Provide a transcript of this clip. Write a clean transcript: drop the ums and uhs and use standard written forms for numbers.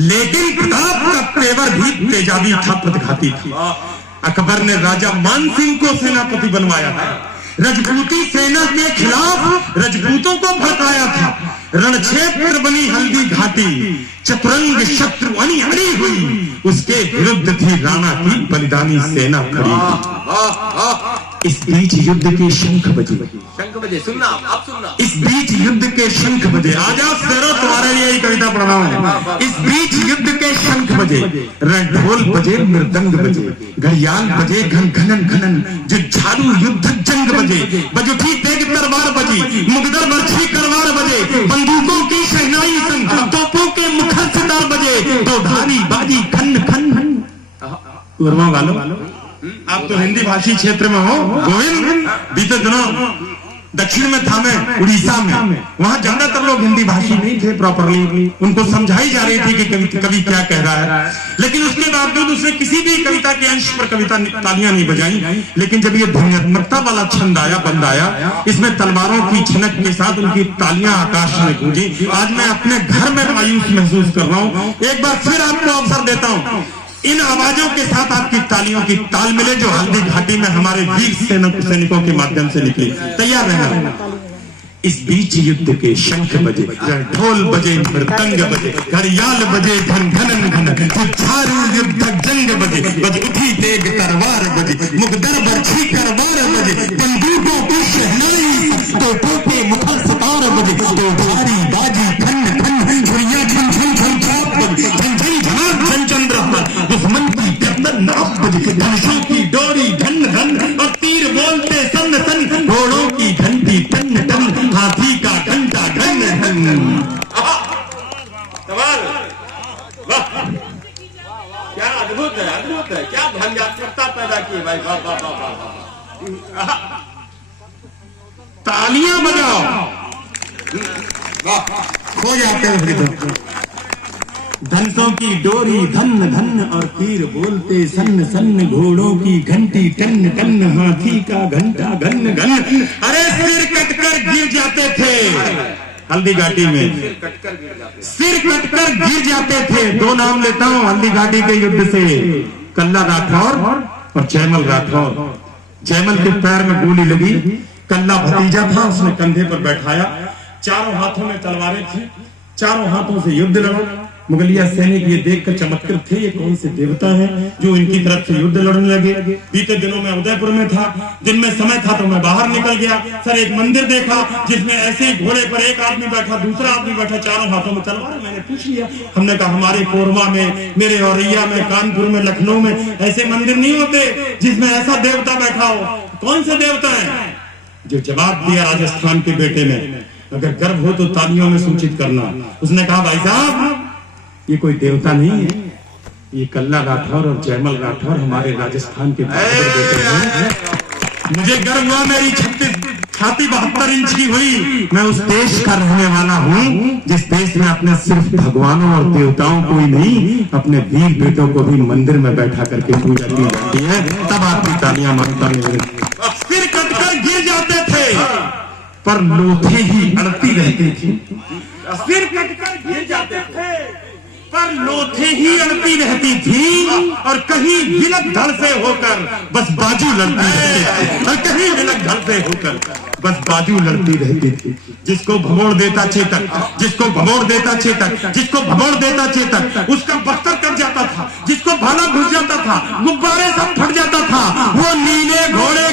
लेकिन प्रताप का तेवर भी तेजाबी था, प्रतिघाती था। अकबर ने राजा मानसिंह को सेनापति बनवाया था, रजपूती सेना के खिलाफ रजपूतों को भड़काया था। रणक्षेत्र बनी हल्दी घाटी, चतुरंग शत्रु अनी अनी हुई, उसके विरुद्ध थी राणा की बलिदानी सेना खड़ी। इस बीच युद्ध के शंख बजे, सुनना आप सुनना। इस बीच युद्ध के शंख बजे, आजाद शेरों तुम्हारे लिए ही कविता पढ़ रहा हूं। इस बीच युद्ध के शंख बजे, रणढोल बजे, मृदंग बजे, घड़ियाल बजे, घन घनन घनन, जुझारू युद्ध जंग बजे, बजुठी तेग तलवार बजी, मुगदर बरछी करवार बजे, बंदूकों की शहनाई संग, तोपों के मुखर सितार बजे, दो धारी बाजी खन खन खन। वालों, आप तो हिंदी भाषी क्षेत्र में हो। गोविंद बीते दिनों दक्षिण में था, मैं उड़ीसा में, वहां ज्यादातर लोग हिंदी भाषी नहीं थे प्रॉपरली, उनको समझाई जा रही थी कि कवि क्या कह रहा है, लेकिन उसके बावजूद उसने किसी भी कविता के अंश पर कविता तालियां नहीं बजाई। लेकिन जब ये ध्वन्यात्मकता वाला छंद आया, बंद आया, इसमें तलवारों की छनक के साथ उनकी तालियां आकाश में गूंजी। आज मैं अपने घर में मायूस महसूस कर रहा हूं। एक बार फिर आपको अवसर देता हूं, इन आवाजों के साथ आपकी तालियों की ताल मिले जो हल्दी घाटी में हमारे वीर सैनिकों के माध्यम से निकली। तैयार रहना। इस बीच युद्ध के शंख बजे, ढोल बजे, मृदंग बजे, घड़ियाल बजे, घन घनन घन, जुझारू युद्ध जंग बजे, बज उठी तेग तलवार बजे, मुगदर बरछी करवार बजे, बंदूकों की शहनाई, तोपों के मुखर सितार बजे, दो धारी बाजी खन खन, छुरियां झन झन झन चाप बजे, झन झन झनार झन चंद्र, दुश्मन की गर्दन नाप बजे, धनुषों की डोरी धन धन, और तीर बोलते सन सन, घोड़ों की घंटी टन टन, हाथी का घंटा घन घन। क्या अद्भुत है, अद्भुत है, क्या ध्वन्यात्मकता पैदा की भाई। वाह वाह वाह वाह। तालियां बजाओ, खो जाते हैं। धनुषों की डोरी धन धन, और तीर बोलते सन सन, घोड़ों की घंटी टन टन, हाथी का घंटा घन घन। अरे सिर कटकर गिर जाते थे हल्दी घाटी में, सिर कटकर गिर जाते थे। दो नाम लेता हूं हल्दी घाटी के युद्ध से, कल्ला राठौर और जयमल राठौर। जयमल के पैर में गोली लगी, कल्ला भतीजा था, उसने कंधे पर बैठाया, चारों हाथों में तलवारें थी, चारों हाथों से युद्ध लड़ा। मुगलिया सैनिक ये देखकर चमत्कृत थे, ये कौन से देवता हैं जो इनकी तरफ से युद्ध लड़ने लगे। बीते दिनों में उदयपुर में था, दिन में समय था तो मैं बाहर निकल गया। सर एक मंदिर देखा जिसमें ऐसे ही घोड़े पर एक आदमी बैठा, दूसरा आदमी बैठा, चारों हाथों में तलवार। मैंने पूछ लिया, हमने कहा हमारे कोरबा में, मेरे औरैया में, कानपुर में, लखनऊ में ऐसे मंदिर नहीं होते जिसमें ऐसा देवता बैठा हो। कौन से देवता है? जो जवाब दिया राजस्थान के बेटे ने, अगर गर्व हो तो तालियों में सूचित करना। उसने कहा भाई साहब ये कोई देवता नहीं है, ये कल्ला राठौर और जयमल राठौर हमारे राजस्थान के बेटे हैं। मुझे गर्व हुआ, मेरी छाती 72 इंच की हुई। मैं उस देश का रहने वाला हूँ जिस देश में अपने सिर्फ भगवानों और देवताओं को ही नहीं, अपने वीर बेटों को भी मंदिर में बैठा करके पूजा की जाती है। तब आपकी तालियां मांगता नहीं। सिर कटकर गिर जाते थे पर लोथे ही अड़ती रहती थी। सिर कटकर गिर जाते थे पर लोथे ही अड़ती रहती थी, और कहीं विलक धड़ से होकर बस बाजू लड़ती रहती थी, और कहीं विलक धड़ से होकर बस बाजू लड़ती रहती थी। जिसको भमोड़ देता चेतक, जिसको भमोड़ देता चेतक, जिसको भमोड़ देता चेतक, उसका बख्तर कट जाता था। जिसको भाला घुस जाता था, गुब्बारे सब फट जाता था। वो नीले घोड़े